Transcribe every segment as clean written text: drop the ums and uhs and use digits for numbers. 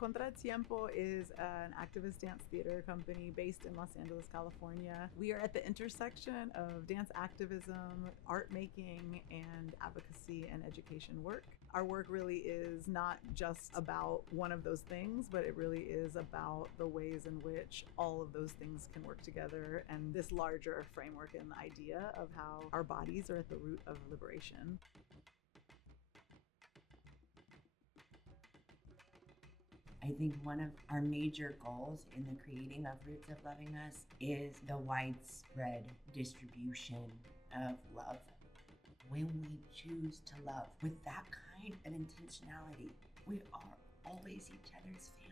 Contra Tiempo is an activist dance theater company based in Los Angeles, California. We are at the intersection of dance activism, art making, and advocacy and education work. Our work really is not just about one of those things, but it really is about the ways in which all of those things can work together and this larger framework and idea of how our bodies are at the root of liberation. I think one of our major goals in the creating of Roots of Loving Us is the widespread distribution of love. When we choose to love with that kind of intentionality, we are always each other's family.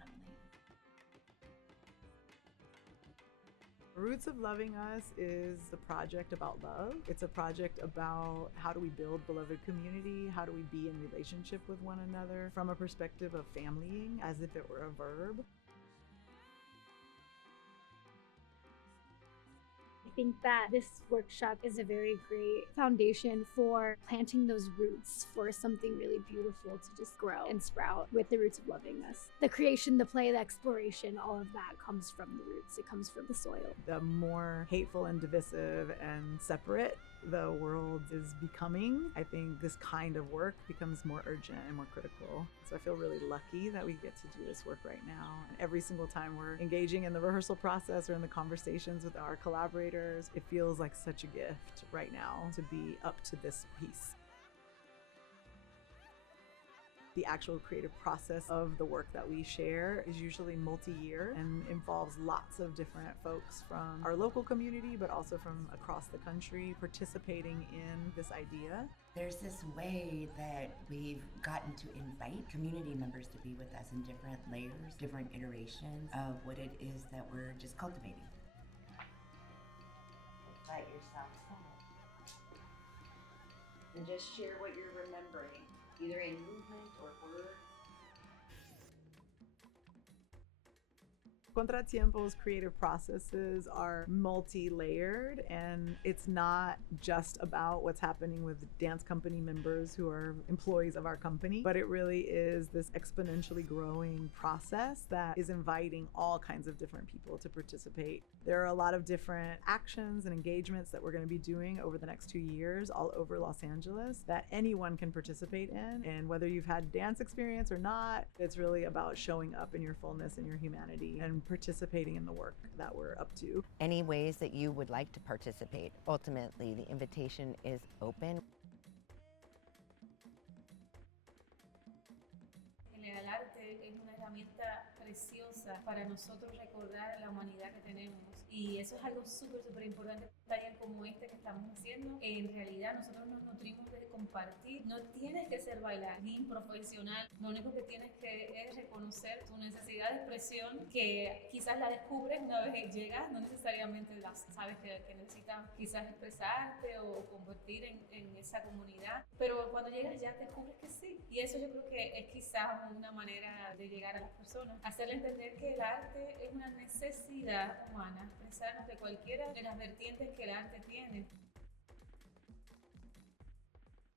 Roots of Loving Us is a project about love. It's a project about how do we build beloved community? How do we be in relationship with one another from a perspective of familying as if it were a verb? I think that this workshop is a very great foundation for planting those roots for something really beautiful to just grow and sprout with the Roots of Loving Us. The creation, the play, the exploration, all of that comes from the roots. It comes from the soil. The more hateful and divisive and separate the world is becoming, I think this kind of work becomes more urgent and more critical. So I feel really lucky that we get to do this work right now. And every single time we're engaging in the rehearsal process or in the conversations with our collaborators, it feels like such a gift right now to be up to this piece. The actual creative process of the work that we share is usually multi-year and involves lots of different folks from our local community, but also from across the country participating in this idea. There's this way that we've gotten to invite community members to be with us in different layers, different iterations of what it is that we're just cultivating. Let yourself know. And just share what you're remembering, either in movement or word. Contra Tiempo's creative processes are multi-layered, and it's not just about what's happening with dance company members who are employees of our company, but it really is this exponentially growing process that is inviting all kinds of different people to participate. There are a lot of different actions and engagements that we're going to be doing over the next 2 years all over Los Angeles that anyone can participate in. And whether you've had dance experience or not, it's really about showing up in your fullness and your humanity and participating in the work that we're up to. Any ways that you would like to participate, ultimately the invitation is open. El arte es una herramienta preciosa para nosotros recordar la humanidad que tenemos, y eso es algo súper importante. Talleres como este que estamos haciendo, en realidad nosotros nos nutrimos de compartir. No tienes que ser bailarín profesional, lo único que tienes que es reconocer tu necesidad de expresión, que quizás la descubres una vez que llegas, no necesariamente la sabes que necesitas quizás expresarte o convertir en esa comunidad, pero cuando llegas ya descubres que sí, y eso yo creo que es quizás una manera de llegar a las personas, hacerle entender que el arte es una necesidad humana, expresarnos de cualquiera de las vertientes que el arte tiene.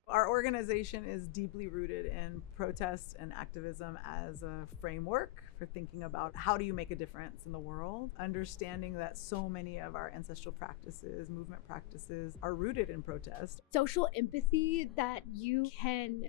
Our organization is deeply rooted in protest and activism as a framework for thinking about how do you make a difference in the world, understanding that so many of our ancestral practices, movement practices, are rooted in protest. Social empathy that you can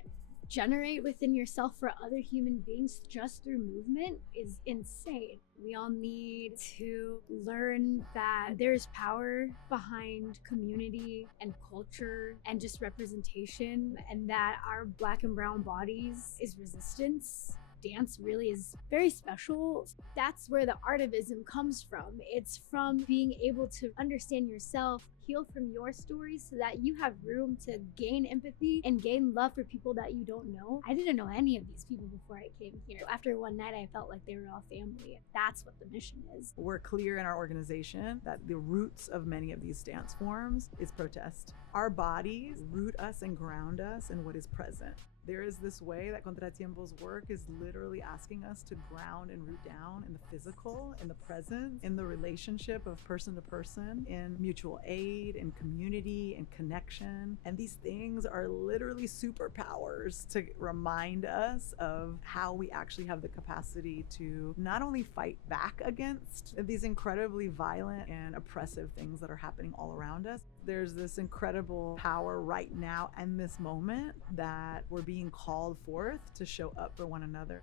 generate within yourself for other human beings just through movement is insane. We all need to learn that there's power behind community and culture and just representation, and that our Black and brown bodies is resistance. Dance really is very special. That's where the artivism comes from. It's from being able to understand yourself, heal from your stories so that you have room to gain empathy and gain love for people that you don't know. I didn't know any of these people before I came here. After one night, I felt like they were all family. That's what the mission is. We're clear in our organization that the roots of many of these dance forms is protest. Our bodies root us and ground us in what is present. There is this way that Contra Tiempo's work is literally asking us to ground and root down in the physical, in the present, in the relationship of person to person, in mutual aid, pride and community and connection. And these things are literally superpowers to remind us of how we actually have the capacity to not only fight back against these incredibly violent and oppressive things that are happening all around us. There's this incredible power right now and this moment that we're being called forth to show up for one another.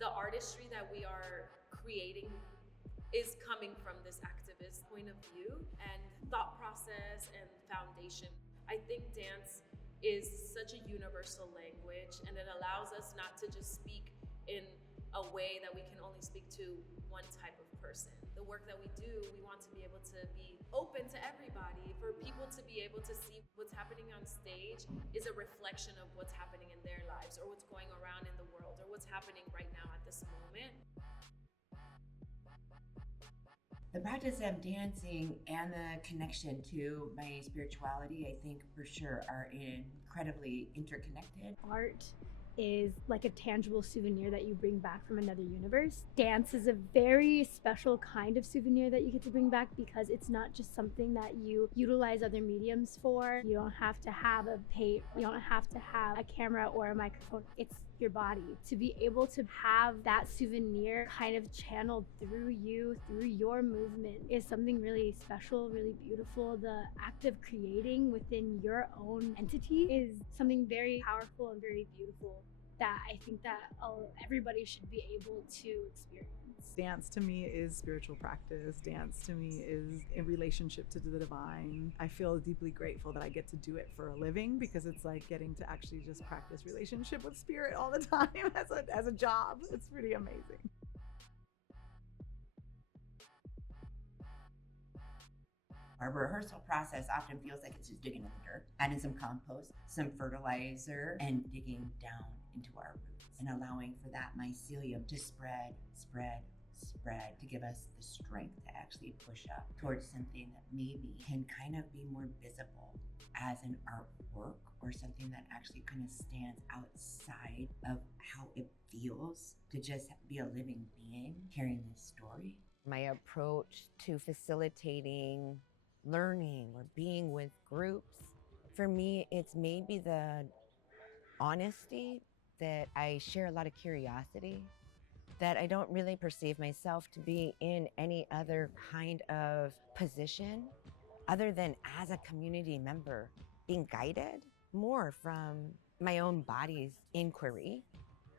The artistry that we are creating is coming from this activist point of view and thought process and foundation. I think dance is such a universal language, and it allows us not to just speak in a way that we can only speak to one type of person. The work that we do, we want to be able to be open to everybody, for people to be able to see what's happening on stage is a reflection of what's happening in their lives or what's going around in the world or what's happening right now at this moment. The practice of dancing and the connection to my spirituality, I think for sure are incredibly interconnected. Art is like a tangible souvenir that you bring back from another universe. Dance is a very special kind of souvenir that you get to bring back because it's not just something that you utilize other mediums for. You don't have to have a paint, you don't have to have a camera or a microphone. It's your body. To be able to have that souvenir kind of channeled through you, through your movement, is something really special, really beautiful. The act of creating within your own entity is something very powerful and very beautiful that I think that everybody should be able to experience. Dance to me is spiritual practice. Dance to me is in relationship to the divine. I feel deeply grateful that I get to do it for a living because it's like getting to actually just practice relationship with spirit all the time as a job. It's pretty amazing. Our rehearsal process often feels like it's just digging in the dirt, adding some compost, some fertilizer, and digging down into our roots and allowing for that mycelium to spread, to give us the strength to actually push up towards something that maybe can kind of be more visible as an artwork or something that actually kind of stands outside of how it feels to just be a living being carrying this story. My approach to facilitating learning or being with groups, for me, it's maybe the honesty that I share a lot of curiosity, that I don't really perceive myself to be in any other kind of position other than as a community member, being guided more from my own body's inquiry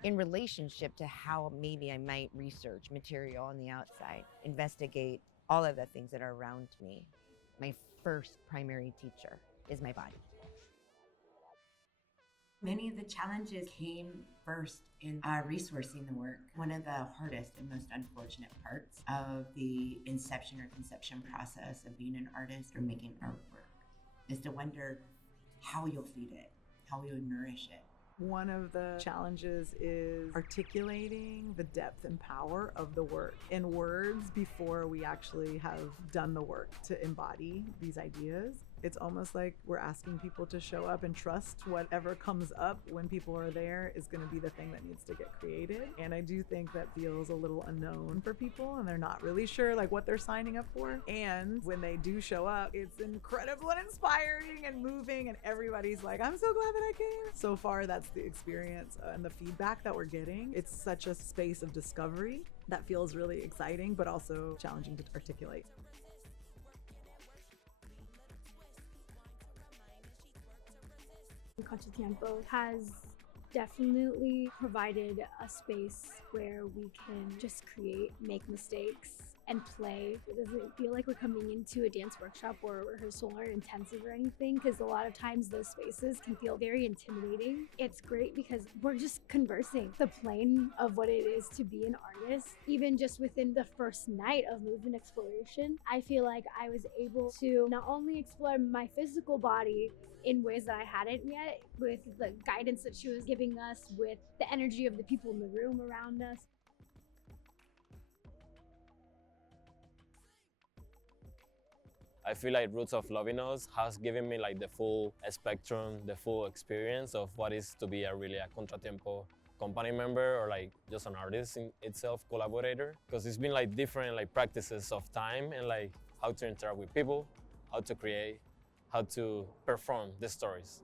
in relationship to how maybe I might research material on the outside, investigate all of the things that are around me. My first primary teacher is my body. Many of the challenges came first in resourcing the work. One of the hardest and most unfortunate parts of the inception or conception process of being an artist or making artwork is to wonder how you'll feed it, how you'll nourish it. One of the challenges is articulating the depth and power of the work in words before we actually have done the work to embody these ideas. It's almost like we're asking people to show up and trust whatever comes up when people are there is going to be the thing that needs to get created. And I do think that feels a little unknown for people and they're not really sure like what they're signing up for. And when they do show up, it's incredible and inspiring and moving and everybody's like, I'm so glad that I came. So far, that's the experience and the feedback that we're getting. It's such a space of discovery that feels really exciting, but also challenging to articulate. Contra Tiempo has definitely provided a space where we can just create, make mistakes, and play. It doesn't feel like we're coming into a dance workshop or a rehearsal or intensive or anything, because a lot of times those spaces can feel very intimidating. It's great because we're just conversing the plane of what it is to be an artist. Even just within the first night of movement exploration, I feel like I was able to not only explore my physical body in ways that I hadn't yet, with the guidance that she was giving us, with the energy of the people in the room around us. I feel like Roots of Loving Us has given me like the full spectrum, the full experience of what is to be a Contra Tiempo company member or like just an artist in itself, collaborator, because it's been like different like practices of time and like how to interact with people, how to create, how to perform the stories.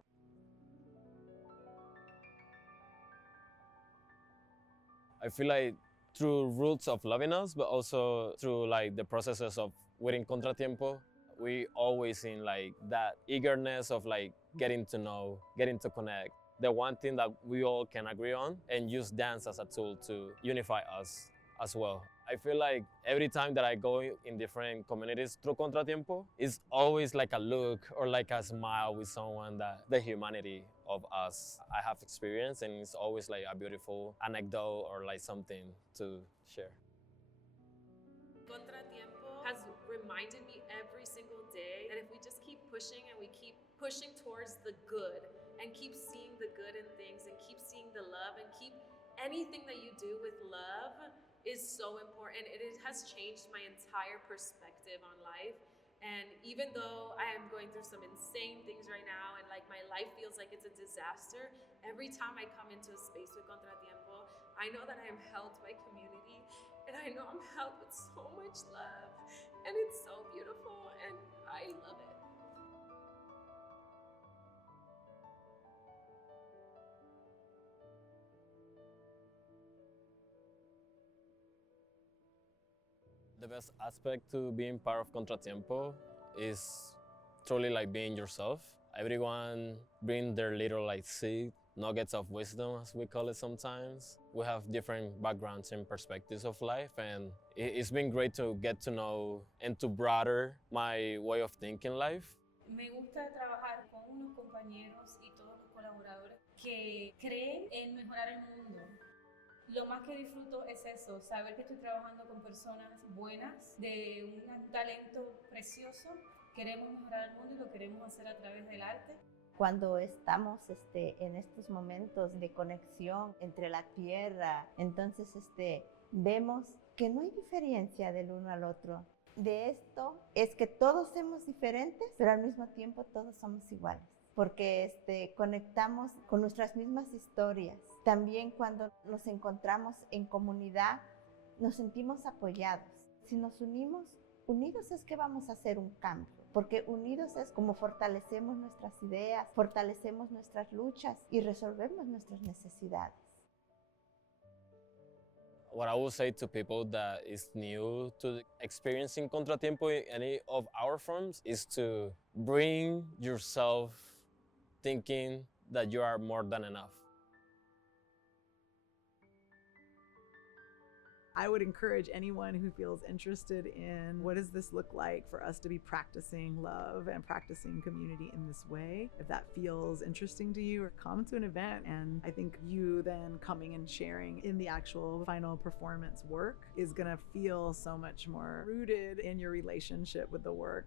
I feel like through roots of loving us, but also through like the processes of within Contra Tiempo, we always in like that eagerness of like getting to know, getting to connect. The one thing that we all can agree on and use dance as a tool to unify us as well. I feel like every time that I go in different communities through Contra Tiempo, it's always like a look or like a smile with someone that the humanity of us I have experienced, and it's always like a beautiful anecdote or like something to share. Contra Tiempo has reminded me every single day that if we just keep pushing and we keep pushing towards the good and keep seeing the good in things and keep seeing the love and keep anything that you do with love is so important. It has changed my entire perspective on life. And even though I am going through some insane things right now and like my life feels like it's a disaster, every time I come into a space with Contra Tiempo, I know that I am held by community and I know I'm held with so much love. And it's so beautiful and I love it. The best aspect to being part of Contra Tiempo is truly like being yourself. Everyone bring their little like seed, nuggets of wisdom, as we call it sometimes. We have different backgrounds and perspectives of life, and it's been great to get to know and to broaden my way of thinking life. Me gusta trabajar con unos compañeros y todos los colaboradores que creen en mejorar el mundo. Lo más que disfruto es eso, saber que estoy trabajando con personas buenas, de un talento precioso. Queremos mejorar el mundo y lo queremos hacer a través del arte. Cuando estamos en estos momentos de conexión entre la tierra, entonces vemos que no hay diferencia del uno al otro. De esto es que todos somos diferentes, pero al mismo tiempo todos somos iguales, porque conectamos con nuestras mismas historias. También cuando nos encontramos en comunidad, nos sentimos apoyados. Si nos unimos, unidos es que vamos a hacer un cambio, porque unidos es como fortalecemos nuestras ideas, fortalecemos nuestras luchas y resolvemos nuestras necesidades. What I would say to people that is new to experiencing Contra Tiempo in any of our forms is to bring yourself thinking that you are more than enough. I would encourage anyone who feels interested in what does this look like for us to be practicing love and practicing community in this way. If that feels interesting to you, or come to an event. And I think you then coming and sharing in the actual final performance work is gonna feel so much more rooted in your relationship with the work.